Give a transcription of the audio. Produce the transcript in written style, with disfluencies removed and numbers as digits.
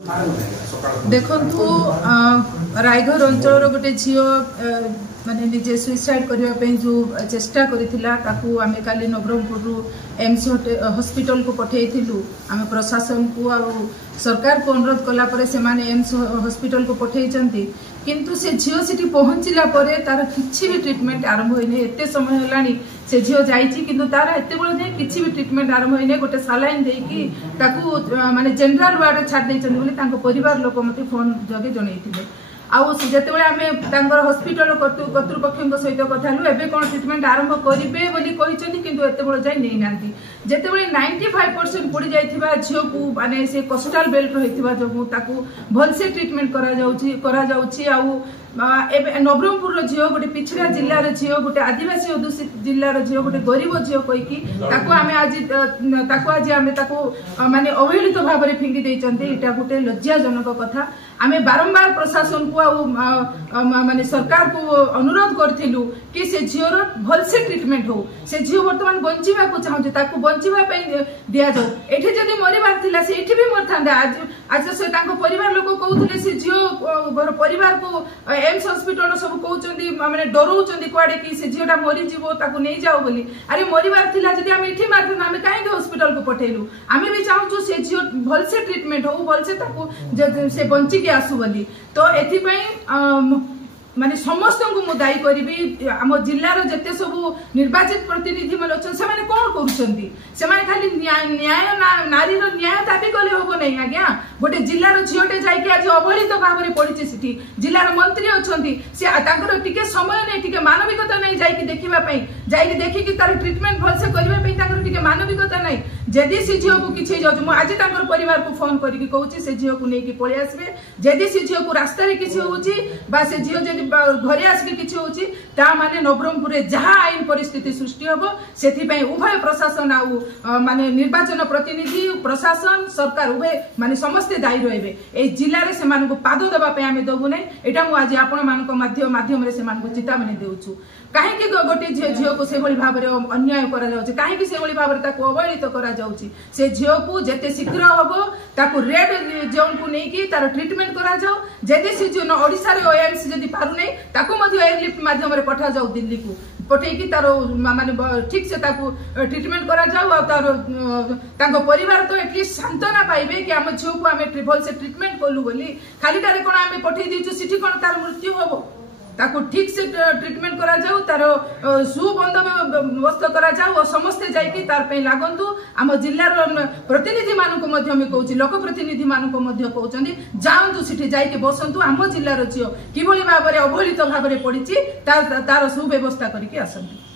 देखु रायघर अंचल गोटे झील माने निजे सुइसाइड करने जो चेष्टा करथिला ताकू आमे काली नवरंगपुर एम्स हॉस्पिटल को पठेइथिलु। आमे प्रशासन को आ सरकार को अनुरोध कला परे से माने एम्स हॉस्पिटल को पठेइचंती, किंतु से झील सिटी पहुंचला परे तार किछि भी ट्रीटमेंट आरंभ होइने। एते समय हलानी से झील जाइछि किंतु तार एते बळ जे किछि भी ट्रीटमेंट आरंभ होइने। गोटे सालाइन देकी ताकू माने जनरल वार्ड छाड़ दैछन बोली तांको परिवार लोक मते फोन जगे जणैथिले। आउ जेते बेले आमे तांकर हॉस्पिटल कर्तृपक्ष सहित कथा लु एबे कोन ट्रीटमेंट आरंभ करिवे बोली कहिसथि, किंतु एते बळ जाय नै नांती। जेते बेले 95% पड़ी जाइथिबा झियो को माने से कोस्टल बेल्ट रहिथिबा जो ताकू भल से ट्रीटमेंट करा जाउछि। आउ एबे नवरंगपुर झियो गोटे पिछड़ा जिल्ला रे झियो गोटे आदिवासी अधुषित जिल्ला रे झियो गोटे गरीब झियो कहिकी ताकू आज आमे माने अवहेलित भाव रे फिंगी दैचंती। एटा गोटे लज्जाजनक कथा। आमे बारंबार प्रशासन को माने सरकार को अनुरोध करथिलु कि से झियोर भल से ट्रीटमेंट हो। से झियो वर्तमान बंचिबा को चाहू ताकू बंचिबा पई दिया जाऊ। एठी जदी मरिबार थिला से एठी भी मरथांदा। आज से तांको परिवार लोक कहउथले से झियो परिवार को एम्स हॉस्पिटल सब कहउचंदी माने डरउचंदी कुआडे कि से झियोटा मरि जीवो ताकू नै जाऊ बोली। अरे मरिबार थिला जदी हम एठी मारथन हम काहे के हॉस्पिटल को पठेलु। आमे भी चाहू से झियो भल से ट्रीटमेंट हो, भल से ताकू से बंची के आसु बोली। तो एथि पई माने समस्त को मु दायी करी। आम जिल्लार जेते सब निर्वाचित प्रतिनिधि मन अच्छे से माने कोन करूछंती। से माने खाली न्याय नारी रो न्याय दाबी कले होबो नै आज्ञा। गोटे जिल्लार झियोटे जाई के आज अवहेलित भाव रे पड़िছে सिटी। जिल्लार मंत्री अछंती से तांकर टिके समय नै टिके मानविकता नै जाई के देखिबा पई जाई के देखि कि तार ट्रीटमेंट भल से करबा पई तांकर टिके मानविकता नै। जदी से झियो को किछि जाउ मु आज तांकर परिवार को फोन करी कि कहूची से झियो को नै कि पळे आसबे। जदी से झियो को रास्ता रे किछि होउची बा से झियो जदी घरे आसिक किछि होउची ता माने नवरंगपुर रे जहा आईन परिस्थिति सृष्टि होबो। सेथि पई उभय प्रशासन आ माने निर्वाचन प्रतिनिधि प्रशासन सरकार उभय माने समस्त दायी रहबे। ए जिल्ला रे सेमान को पाद दबा पे आमे दबु नै। एटा मु आज आपण मान को माध्यम रे सेमान को चेतावनी देउछु। काहे कि गोटे झियो को से भली भाव रे अन्याय करा जाउची, काहे कि से भली भाव रे ताको अवहेलित करा जाउची। से झियो को जेते शीघ्र होबो ताको रेड जोन को नै कि तार ट्रीटमेंट करा जाउ। जेदे से जो ओडिसा रे ओएमसी जदी पारु नै ताको मध्य एयरलिफ्ट माध्यम रे पठा जाउ दिल्ली को पठे कि तार माने ठीक से ताको ट्रीटमेंट करा जाउ। आ तार ताको परिवार तो एटलीस्ट सांत्वना पाइबे कि हम झियो को आमे ट्रिपल से ट्रीटमेंट कोलु बोली। खाली तारे कोन आमे पठे दिछु सिटी कोन तार मृत्यु होबो। ताको ठीक से ट्रीटमेंट करा जाऊ, तार सुबंदोबस्त करा जाऊ और समस्त जाइकी तार पे लागंतु। आम जिल्लार प्रतिनिधि मानक मध्य में कहूची, लोक प्रतिनिधि मानक मध्य कहउचंदी जाऊंतु सिटी जाइके बसंतु। आम जिल्लार झियो किभली भाव रे अवहेलित भाव रे पड़िची तार सुव्यवस्था करिके आसंतु।